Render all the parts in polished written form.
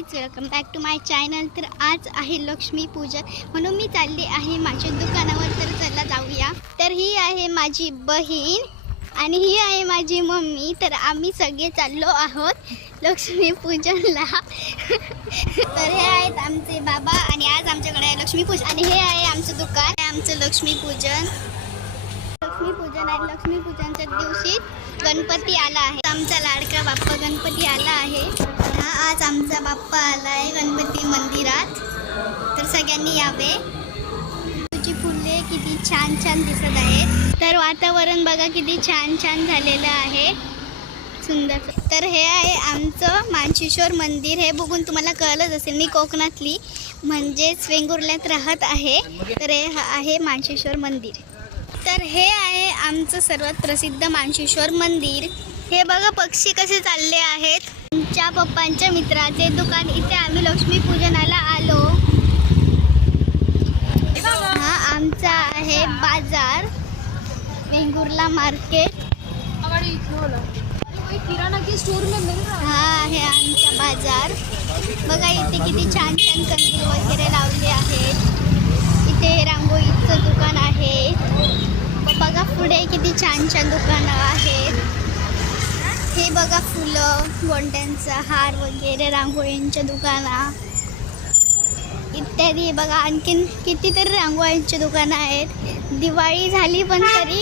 Guys, welcome back to my channel. तर आज आहे लक्ष्मी पूजन, म्हणून मी चालली आहे माझ्या दुकानावर. तर चला जाऊया. तर ही आहे माझी बहीण आणि ही आहे माझी मम्मी. तर आम्ही सगळे चाललो आहोत लक्ष्मी पूजनला. तर हे आहेत आमचे बाबा आणि आज आमच्याकडे आहे लक्ष्मी पूजन. आणि हे आहे आमचं दुकान, आमचं लक्ष्मी पूजन. लक्ष्मी पूजन आहे. लक्ष्मी पूजनच्या दिवशी गणपती आला आहे. आमचा लाडका बाप्पा गणपती आला आहे. आज आमचा बाप्पा आला आहे गणपती मंदिरात. तर सगळ्यांनी यावे. तुझी फुले किती छान छान दिसत आहेत. तर वातावरण बघा किती छान छान झालेलं आहे, सुंदर. तर हे आहे आमचं मानशेश्वर मंदिर. हे बघून तुम्हाला कळलंच असेल मी कोकणातली म्हणजेच वेंगुर्ल्यात राहत आहे. तर हे आहे मानशेश्वर मंदिर. तर हे आहे आमचं सर्वात प्रसिद्ध मानशेश्वर मंदिर. हे बघा पक्षी कसे चालले आहेत. आमच्या पप्पांच्या मित्राचे दुकान. इथे आम्ही लक्ष्मी पूजनाला आलो. हा आमचा आहे बाजार, वेंगुर्ला मार्केट. हा आहे आमचा बाजार. बघा इथे किती छान छान कंदील वगैरे लावले आहेत. इथे रांगोळीचं दुकान आहे. बघा पुढे किती छान छान दुकानं आहेत. हे बघा फुलं, गोंड्यांचा हार वगैरे, रांगोळींच्या दुकानं इत्यादी. बघा आणखीन कितीतरी रांगोळींची दुकानं आहेत. दिवाळी झाली पण तरी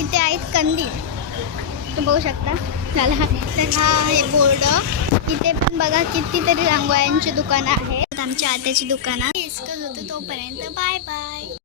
इथे आहेत कंदील, तुम्ही बघू शकता. चला तर हा आहे बोर्ड. इथे पण बघा कितीतरी रांगोळ्यांची दुकानं आहेत. आमच्या आत्याची दुकानं. इसकच होतं. तोपर्यंत बाय बाय.